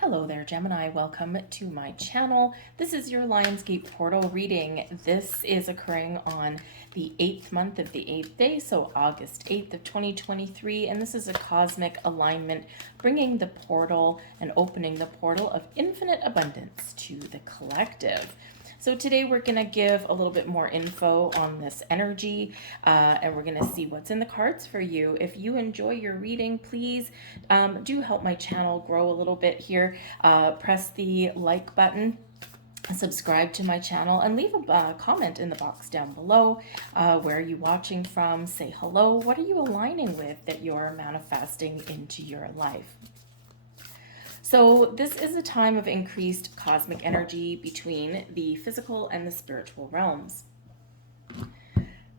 Hello there, Gemini. Welcome to my channel. This is your Lionsgate Portal reading. This is occurring on the 8th month of the 8th day, so August 8th of 2023, and this is a cosmic alignment bringing the portal and opening the portal of infinite abundance to the collective. So today we're going to give a little bit more info on this energy, and we're going to see what's in the cards for you. If you enjoy your reading, please do help my channel grow a little bit here. Press the like button, subscribe to my channel, and leave a comment in the box down below. Where are you watching from? Say hello. What are you aligning with that you're manifesting into your life? So this is a time of increased cosmic energy between the physical and the spiritual realms.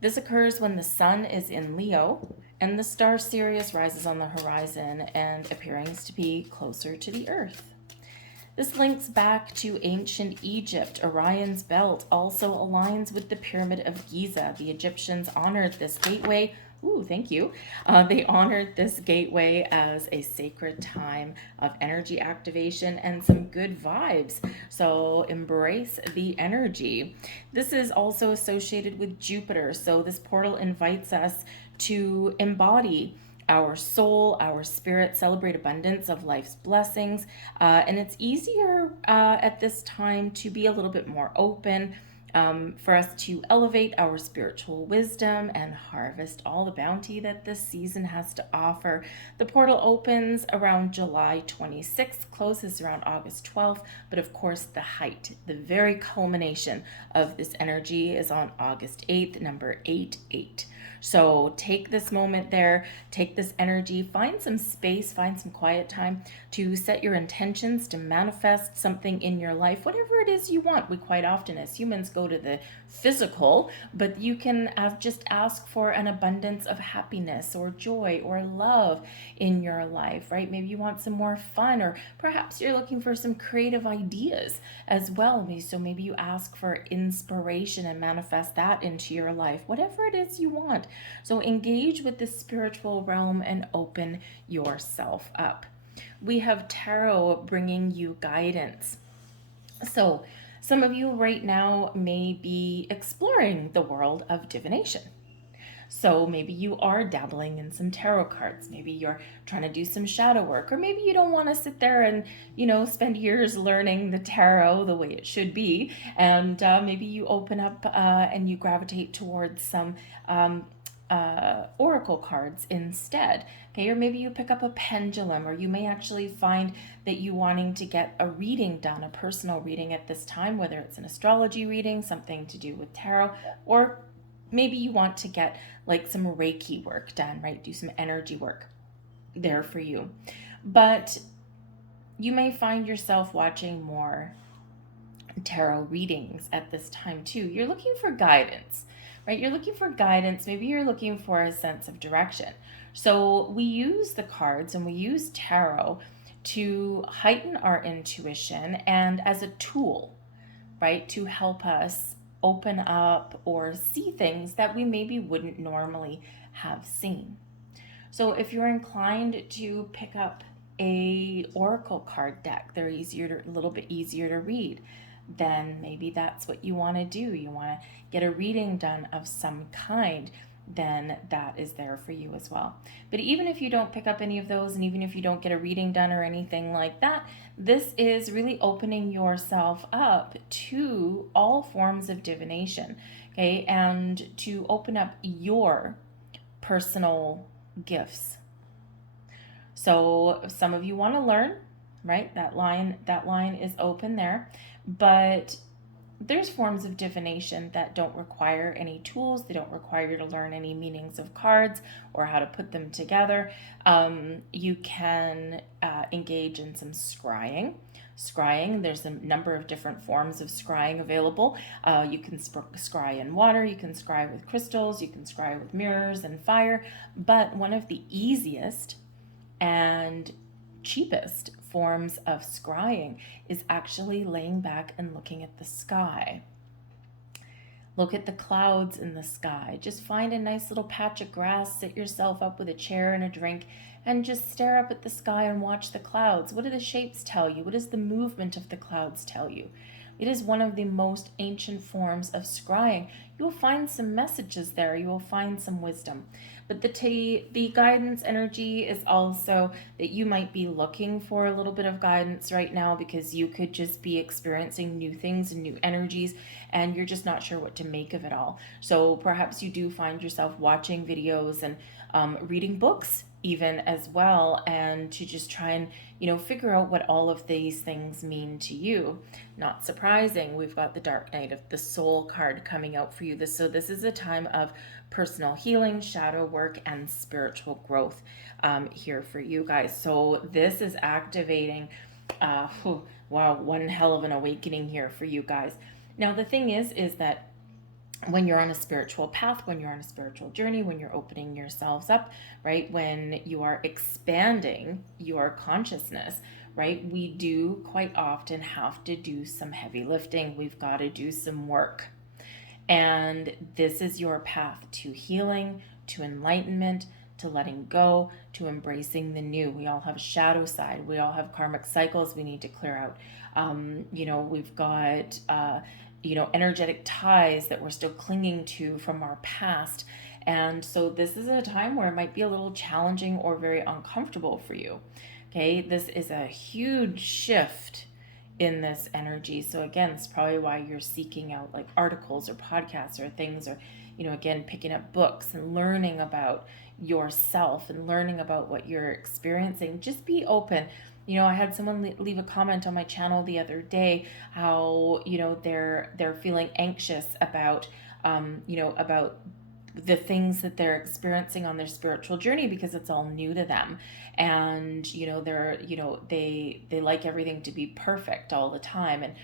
This occurs when the sun is in Leo and the star Sirius rises on the horizon and appearing to be closer to the earth. This links back to ancient Egypt. Orion's belt also aligns with the Pyramid of Giza. The Egyptians honored this gateway. Ooh, thank you. They honored this gateway as a sacred time of energy activation and some good vibes. So embrace the energy. This is also associated with Jupiter. So this portal invites us to embody our soul, our spirit, celebrate abundance of life's blessings. And it's easier at this time to be a little bit more open, for us to elevate our spiritual wisdom and harvest all the bounty that this season has to offer. The portal opens around July 26th, closes around August 12th, but of course the height, the very culmination of this energy is on August 8th, number 88. So take this moment there, take this energy, find some space, find some quiet time to set your intentions, to manifest something in your life, whatever it is you want. We quite often as humans go to the physical, but you can just ask for an abundance of happiness or joy or love in your life, right? Maybe you want some more fun, or perhaps you're looking for some creative ideas as well. So maybe you ask for inspiration and manifest that into your life, whatever it is you want. So engage with the spiritual realm and open yourself up. We have tarot bringing you guidance. So some of you right now may be exploring the world of divination. So maybe you are dabbling in some tarot cards. Maybe you're trying to do some shadow work, or maybe you don't want to sit there and, spend years learning the tarot the way it should be. And maybe you open up and you gravitate towards some oracle cards instead. Okay, or maybe you pick up a pendulum, or you may actually find that you wanting to get a reading done, a personal reading at this time, whether it's an astrology reading, something to do with tarot, or maybe you want to get like some Reiki work done, right? Do some energy work there for you. But you may find yourself watching more tarot readings at this time too. You're looking for guidance, right? You're looking for guidance. Maybe you're looking for a sense of direction. So we use the cards and we use tarot to heighten our intuition and as a tool, right, to help us open up or see things that we maybe wouldn't normally have seen. So if you're inclined to pick up a oracle card deck, they're a little bit easier to read, then maybe that's what you want to do. You want to get a reading done of some kind, then that is there for you as well. But even if you don't pick up any of those, and even if you don't get a reading done or anything like that, this is really opening yourself up to all forms of divination, okay, and to open up your personal gifts. So some of you want to learn, right? That line is open there, but there's forms of divination that don't require any tools. They don't require you to learn any meanings of cards or how to put them together. You can engage in some scrying. There's a number of different forms of scrying available. You can scry in water, you can scry with crystals, you can scry with mirrors and fire, but one of the easiest and cheapest forms of scrying is actually laying back and looking at the sky. Look at the clouds in the sky. Just find a nice little patch of grass, sit yourself up with a chair and a drink, and just stare up at the sky and watch the clouds. What do the shapes tell you? What does the movement of the clouds tell you? It is one of the most ancient forms of scrying. You will find some messages there. You will find some wisdom. But the guidance energy is also that you might be looking for a little bit of guidance right now, because you could just be experiencing new things and new energies, and you're just not sure what to make of it all. So perhaps you do find yourself watching videos and reading books even as well, and to just try and figure out what all of these things mean to you. Not surprising, we've got the Dark Night of the Soul card coming out for you. This is a time of personal healing, shadow work, and spiritual growth here for you guys. So this is activating wow, one hell of an awakening here for you guys. Now the thing is that when you're on a spiritual path, when you're on a spiritual journey, when you're opening yourselves up, right, when you are expanding your consciousness, right, we do quite often have to do some heavy lifting. We've got to do some work. And this is your path to healing, to enlightenment, to letting go, to embracing the new. We all have a shadow side. We all have karmic cycles we need to clear out. We've got energetic ties that we're still clinging to from our past. And so this is a time where it might be a little challenging or very uncomfortable for you. Okay, this is a huge shift in this energy. So again, it's probably why you're seeking out like articles or podcasts or things, or again, picking up books and learning about yourself and learning about what you're experiencing. Just be open. I had someone leave a comment on my channel the other day how they're feeling anxious about about the things that they're experiencing on their spiritual journey, because it's all new to them, and they like everything to be perfect all the time. And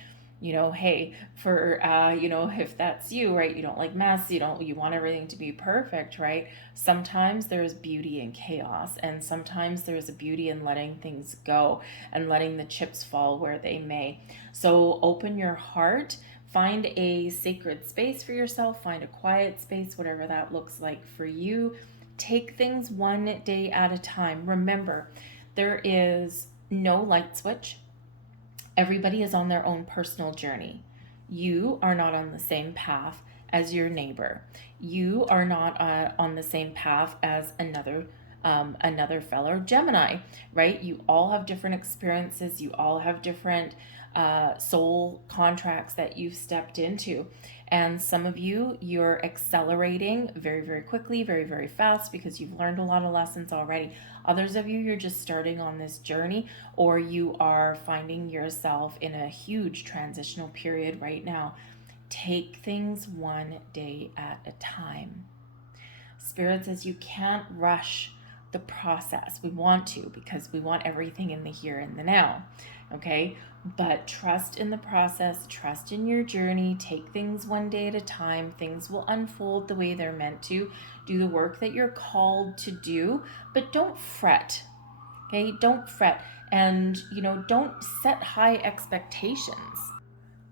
hey, for if that's you, right, you don't like mess, you want everything to be perfect, right? Sometimes there's beauty in chaos, and sometimes there's a beauty in letting things go and letting the chips fall where they may. So open your heart. Find a sacred space for yourself, find a quiet space, whatever that looks like for you. Take things one day at a time. Remember, there is no light switch. Everybody is on their own personal journey. You are not on the same path as your neighbor. You are not on the same path as another fellow Gemini, right? You all have different experiences. You all have different soul contracts that you've stepped into. And some of you're accelerating very, very quickly, very, very fast, because you've learned a lot of lessons already. Others of you're just starting on this journey, or you are finding yourself in a huge transitional period right now. Take things one day at a time. Spirit says you can't rush the process. We want to, because we want everything in the here and the now. Okay, but trust in the process, trust in your journey, take things one day at a time. Things will unfold the way they're meant to. Do the work that you're called to do, but don't fret. Okay, don't fret, and don't set high expectations.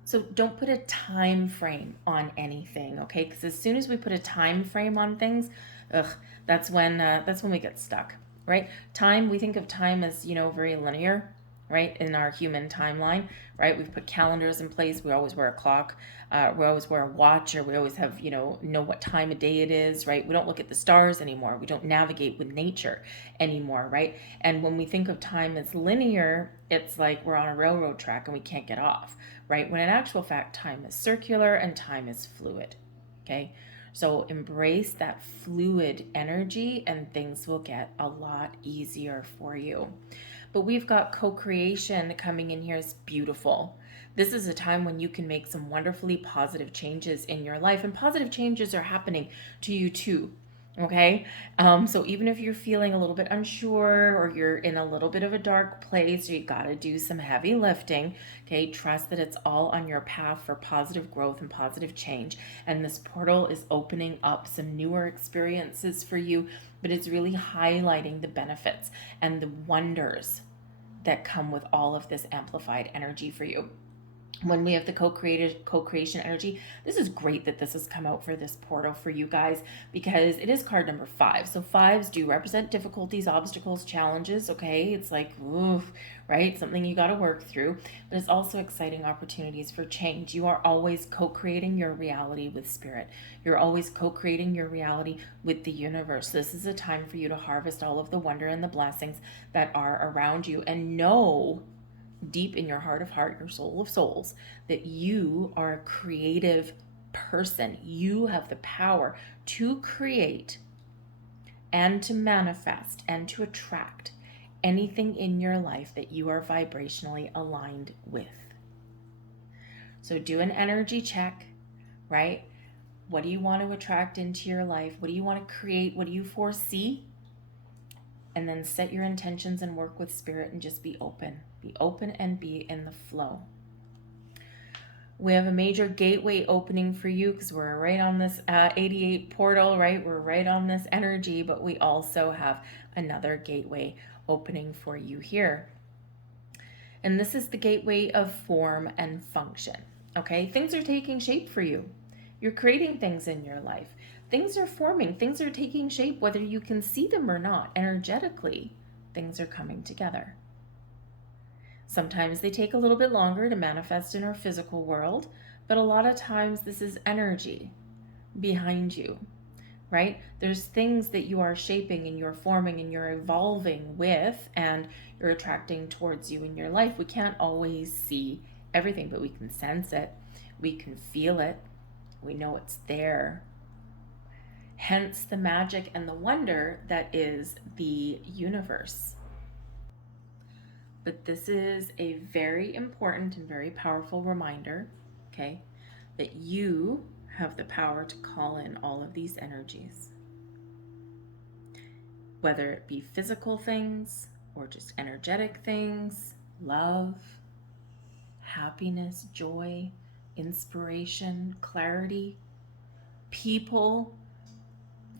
So don't put a time frame on anything, okay? Because as soon as we put a time frame on things, that's when we get stuck, right? Time, we think of time as very linear, right? In our human timeline, right? We've put calendars in place. We always wear a clock. We always wear a watch, or we always have know what time of day it is, right? We don't look at the stars anymore. We don't navigate with nature anymore, right? And when we think of time as linear, it's like we're on a railroad track and we can't get off, right? When in actual fact, time is circular and time is fluid. Okay, so embrace that fluid energy and things will get a lot easier for you. But we've got co-creation coming in here. Is beautiful. This is a time when you can make some wonderfully positive changes in your life, and positive changes are happening to you too. Okay, so even if you're feeling a little bit unsure, or you're in a little bit of a dark place, you got to do some heavy lifting. Okay, trust that it's all on your path for positive growth and positive change. And this portal is opening up some newer experiences for you, but it's really highlighting the benefits and the wonders that come with all of this amplified energy for you. when we have the co-creation energy. This is great that this has come out for this portal for you guys, because it is card number 5. So fives do represent difficulties, obstacles, challenges. Okay, it's like, oof, right, something you got to work through, but it's also exciting opportunities for change. You are always co-creating your reality with spirit. You're always co-creating your reality with the universe. This is a time for you to harvest all of the wonder and the blessings that are around you, and know deep in your heart of heart, your soul of souls, that you are a creative person. You have the power to create and to manifest and to attract anything in your life that you are vibrationally aligned with. So do an energy check, right? What do you want to attract into your life? What do you want to create? What do you foresee? And then set your intentions and work with spirit, and just be open. Be open and be in the flow. We have a major gateway opening for you, because we're right on this 88 portal, right? We're right on this energy, but we also have another gateway opening for you here. And this is the gateway of form and function. Okay, things are taking shape for you. You're creating things in your life. Things are forming, things are taking shape, whether you can see them or not. Energetically, things are coming together. Sometimes they take a little bit longer to manifest in our physical world, but a lot of times this is energy behind you, right? There's things that you are shaping and you're forming and you're evolving with, and you're attracting towards you in your life. We can't always see everything, but we can sense it. We can feel it. We know it's there. Hence the magic and the wonder that is the universe. But this is a very important and very powerful reminder, okay, that you have the power to call in all of these energies. Whether it be physical things or just energetic things, love, happiness, joy, inspiration, clarity, people,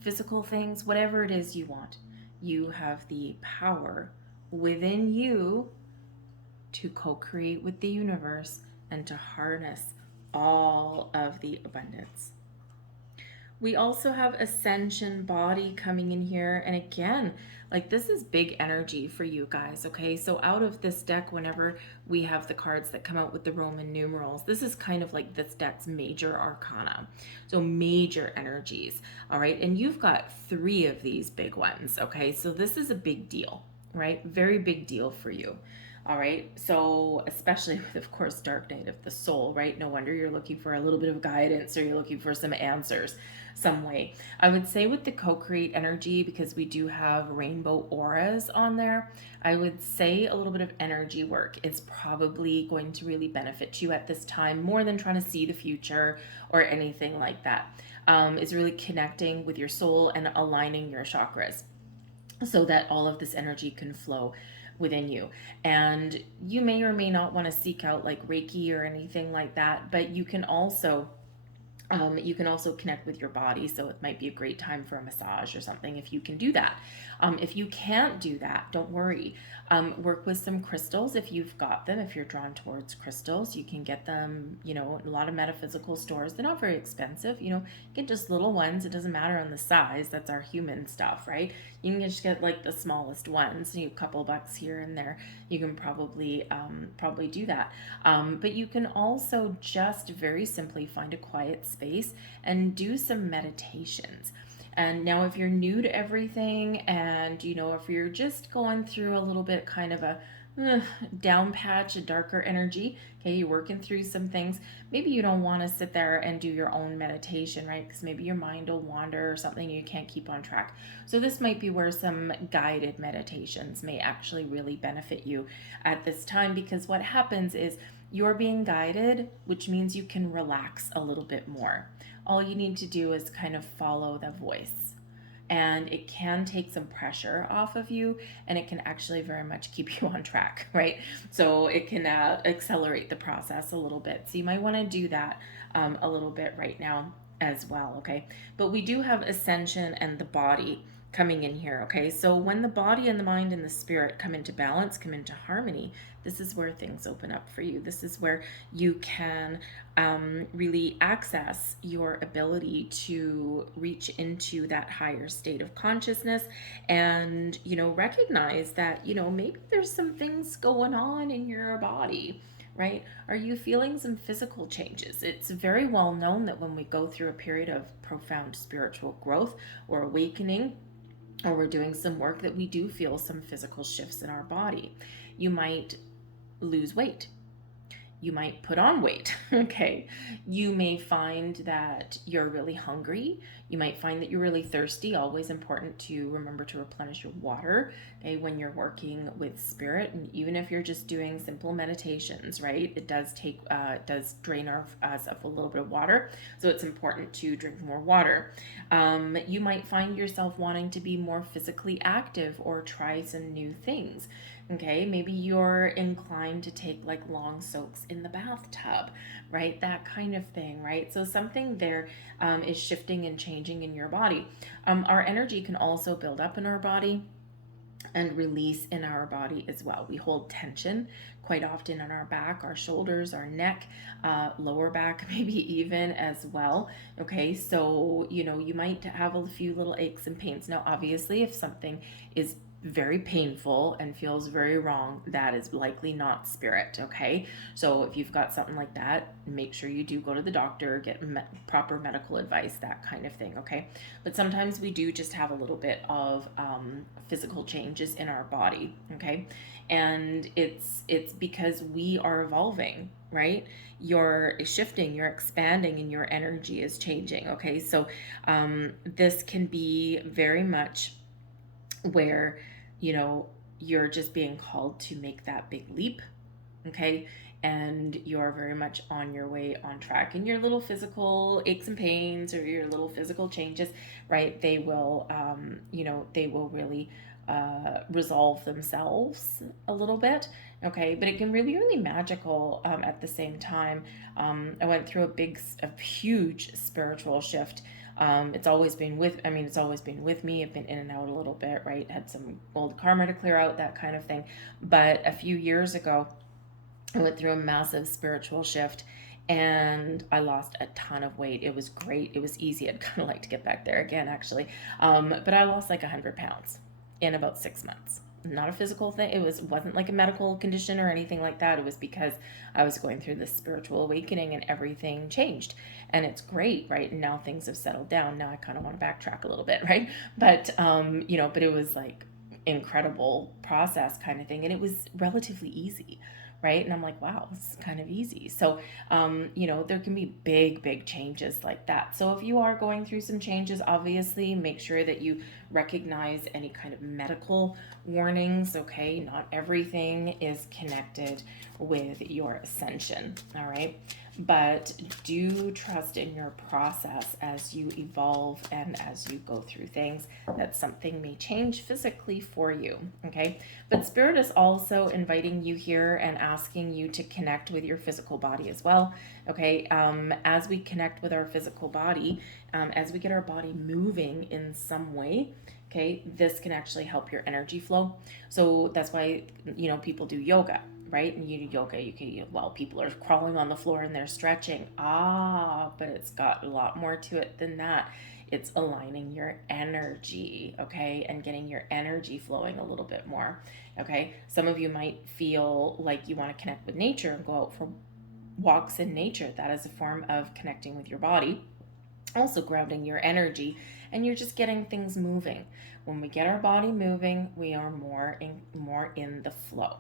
physical things, whatever it is you want. You have the power within you to co-create with the universe and to harness all of the abundance. We also have Ascension Body coming in here. And again, like, this is big energy for you guys, okay? So out of this deck, whenever we have the cards that come out with the Roman numerals, this is kind of like this deck's major arcana. So major energies, all right? And you've got 3 of these big ones, okay? So this is a big deal, right? Very big deal for you. All right, so especially with, of course, Dark Night of the Soul, right? No wonder you're looking for a little bit of guidance, or you're looking for some answers some way. I would say with the co-create energy, because we do have rainbow auras on there, I would say a little bit of energy work is probably going to really benefit you at this time, more than trying to see the future or anything like that. It's really connecting with your soul and aligning your chakras so that all of this energy can flow within you. And you may or may not want to seek out like Reiki or anything like that, but you can also connect with your body. So it might be a great time for a massage or something if you can do that. If you can't do that, don't worry. Work with some crystals if you've got them. If you're drawn towards crystals, you can get them, in a lot of metaphysical stores. They're not very expensive. Get just little ones. It doesn't matter on the size. That's our human stuff, right? You can just get like the smallest ones, a couple bucks here and there. You can probably do that. But you can also just very simply find a quiet space and do some meditations. And now if you're new to everything, and if you're just going through a little bit kind of a down patch, a darker energy, okay, you're working through some things, maybe you don't want to sit there and do your own meditation, right? Because maybe your mind will wander or something, you can't keep on track. So this might be where some guided meditations may actually really benefit you at this time, because what happens is you're being guided, which means you can relax a little bit more. All you need to do is kind of follow the voice, and it can take some pressure off of you, and it can actually very much keep you on track, right? So it can accelerate the process a little bit. So you might want to do that a little bit right now as well, okay? But we do have Ascension and the body coming in here. Okay, so when the body and the mind and the spirit come into balance, come into harmony, this is where things open up for you. This is where you can really access your ability to reach into that higher state of consciousness and, recognize that, maybe there's some things going on in your body. Right? Are you feeling some physical changes? It's very well known that when we go through a period of profound spiritual growth or awakening, or we're doing some work, that we do feel some physical shifts in our body. You might lose weight. You might put on weight. Okay. You may find that you're really hungry. You might find that you're really thirsty. Always important to remember to replenish your water, okay, when you're working with spirit. And even if you're just doing simple meditations, right? It does drain us of a little bit of water. So it's important to drink more water. You might find yourself wanting to be more physically active or try some new things. Okay, maybe you're inclined to take like long soaks in the bathtub, right? That kind of thing, right? So something there is shifting and changing in your body. Our energy can also build up in our body and release in our body as well. We hold tension quite often in our back, our shoulders, our neck, lower back, maybe even as well. Okay, so you might have a few little aches and pains. Now, obviously, if something is very painful and feels very wrong, that is likely not spirit. Okay, so if you've got something like that, make sure you do go to the doctor, get proper medical advice, that kind of thing. Okay, but sometimes we do just have a little bit of physical changes in our body. Okay, and it's because we are evolving, right? You're shifting, you're expanding, and your energy is changing. Okay, so this can be very much where you're just being called to make that big leap. Okay, and you're very much on your way, on track, and your little physical aches and pains or your little physical changes, right, they will they will really resolve themselves a little bit. Okay, but it can be really magical at the same time. I went through a huge spiritual shift. It's always been with me. I've been in and out a little bit, right? Had some old karma to clear out, that kind of thing. But a few years ago, I went through a massive spiritual shift and I lost a ton of weight. It was great. It was easy. I'd kind of like to get back there again, actually. But I lost like 100 pounds in about 6 months. Not a physical thing. Wasn't like a medical condition or anything like that. It was because I was going through this spiritual awakening and everything changed. And it's great, right? And now things have settled down. Now I kind of want to backtrack a little bit, right? But but it was like incredible process kind of thing, and it was relatively easy, right? And I'm like, wow, this is kind of easy. So there can be big changes like that. So if you are going through some changes, obviously make sure that you recognize any kind of medical warnings. Okay, not everything is connected with your ascension. All right, but do trust in your process as you evolve and as you go through things, that something may change physically for you. Okay, but spirit is also inviting you here and asking you to connect with your physical body as well. Okay, as we connect with our physical body, as we get our body moving in some way, okay, this can actually help your energy flow. So that's why people do yoga, right? And you do yoga, people are crawling on the floor and they're stretching. But it's got a lot more to it than that. It's aligning your energy, okay, and getting your energy flowing a little bit more. Okay, some of you might feel like you want to connect with nature and go out for walks in nature. That is a form of connecting with your body, also grounding your energy, and you're just getting things moving. When we get our body moving, we are more in the flow.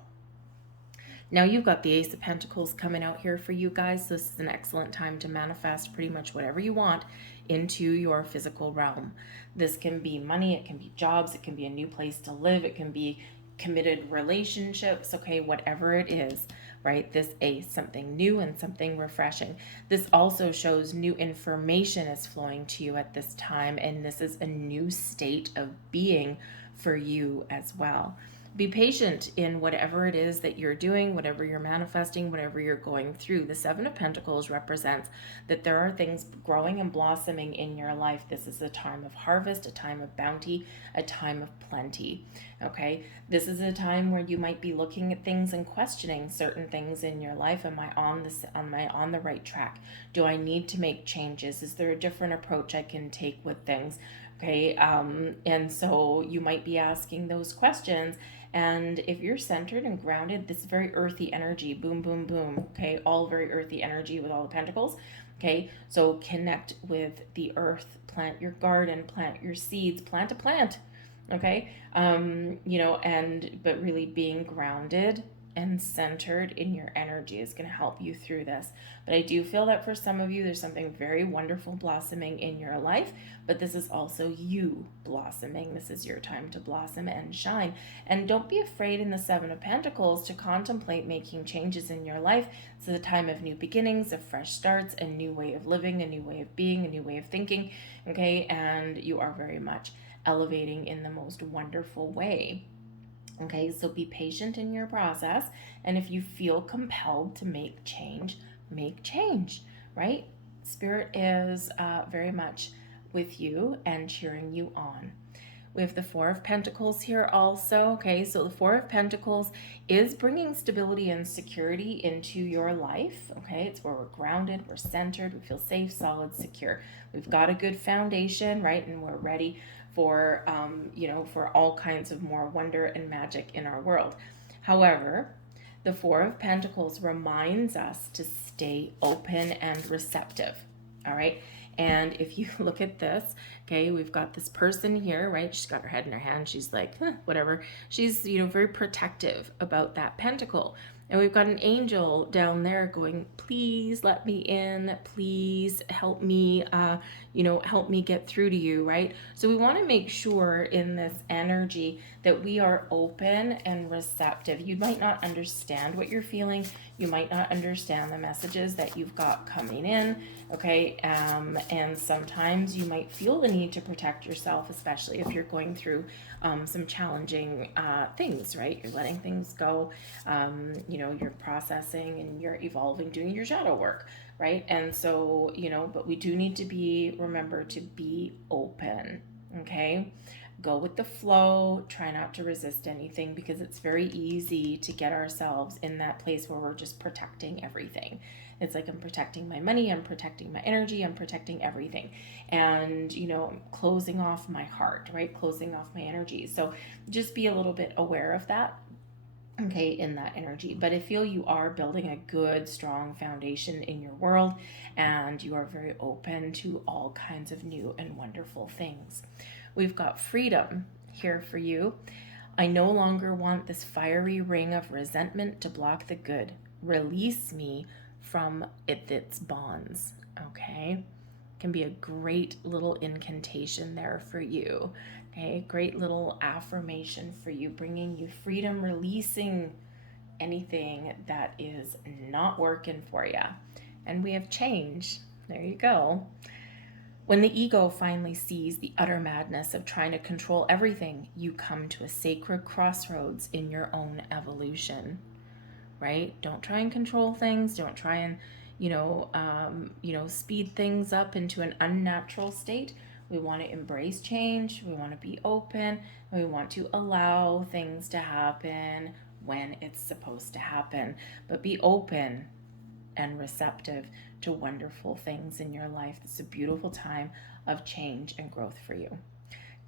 Now you've got the Ace of Pentacles coming out here for you guys. This is an excellent time to manifest pretty much whatever you want into your physical realm. This can be money, it can be jobs, it can be a new place to live, it can be committed relationships, okay, whatever it is, right? This Ace, something new and something refreshing. This also shows new information is flowing to you at this time, and this is a new state of being for you as well. Be patient in whatever it is that you're doing, whatever you're manifesting, whatever you're going through. The Seven of Pentacles represents that there are things growing and blossoming in your life. This is a time of harvest, a time of bounty, a time of plenty. Okay, this is a time where you might be looking at things and questioning certain things in your life. Am I on the right track? Do I need to make changes? Is there a different approach I can take with things? Okay, and so you might be asking those questions. And if you're centered and grounded, this very earthy energy, boom, boom, boom, okay, all very earthy energy with all the pentacles, okay? So connect with the earth, plant your garden, plant your seeds, plant a plant, okay? But really being grounded and centered in your energy is going to help you through this. But I do feel that for some of you, there's something very wonderful blossoming in your life, but this is also you blossoming. This is your time to blossom and shine. And don't be afraid in the Seven of Pentacles to contemplate making changes in your life. It's a time of new beginnings, of fresh starts, a new way of living, a new way of being, a new way of thinking, okay? And you are very much elevating in the most wonderful way. Okay, so be patient in your process. And if you feel compelled to make change, right? Spirit is very much with you and cheering you on. We have the Four of Pentacles here also. Okay, so the Four of Pentacles is bringing stability and security into your life. Okay, it's where we're grounded, we're centered, we feel safe, solid, secure. We've got a good foundation, right? And we're ready for, for all kinds of more wonder and magic in our world. However, the Four of Pentacles reminds us to stay open and receptive. All right. And if you look at this, okay, we've got this person here, right? She's got her head in her hand. She's like, whatever. She's, very protective about that pentacle. And we've got an angel down there going, please let me in. Please help me, help me get through to you, right? So we want to make sure in this energy that we are open and receptive. You might not understand what you're feeling. You might not understand the messages that you've got coming in, okay? And sometimes you might feel the need to protect yourself, especially if you're going through some challenging things, right? You're letting things go, you're processing and you're evolving, doing your shadow work, right? And so, but we do need to remember to be open, okay? Go with the flow, try not to resist anything, because it's very easy to get ourselves in that place where we're just protecting everything. It's like, I'm protecting my money, I'm protecting my energy, I'm protecting everything. And, I'm closing off my heart, right? Closing off my energy. So just be a little bit aware of that, okay, in that energy. But I feel you are building a good, strong foundation in your world, and you are very open to all kinds of new and wonderful things. We've got freedom here for you. I no longer want this fiery ring of resentment to block the good. Release me from its bonds, okay? Can be a great little incantation there for you, okay? Great little affirmation for you, bringing you freedom, releasing anything that is not working for you. And we have change. There you go. When the ego finally sees the utter madness of trying to control everything, you come to a sacred crossroads in your own evolution, right? Don't try and control things. Don't try and, speed things up into an unnatural state. We want to embrace change. We want to be open. And we want to allow things to happen when it's supposed to happen. But be open and receptive to wonderful things in your life. It's a beautiful time of change and growth for you.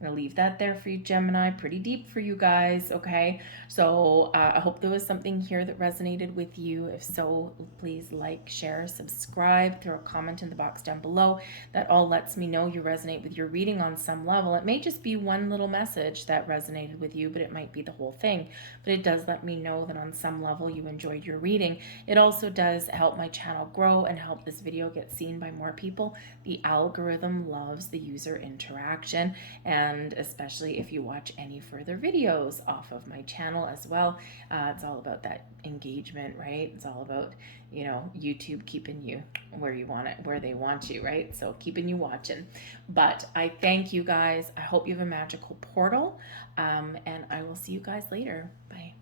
I'm going to leave that there for you, Gemini. Pretty deep for you guys, okay? So I hope there was something here that resonated with you. If so, please like, share, subscribe, throw a comment in the box down below. That all lets me know you resonate with your reading on some level. It may just be one little message that resonated with you, but it might be the whole thing. But it does let me know that on some level you enjoyed your reading. It also does help my channel grow and help this video get seen by more people. The algorithm loves the user interaction, and and especially if you watch any further videos off of my channel as well. It's all about that engagement, right? It's all about, you know, YouTube keeping you where you want it, where they want you, right? So keeping you watching. But I thank you guys. I hope you have a magical portal, and I will see you guys later. Bye.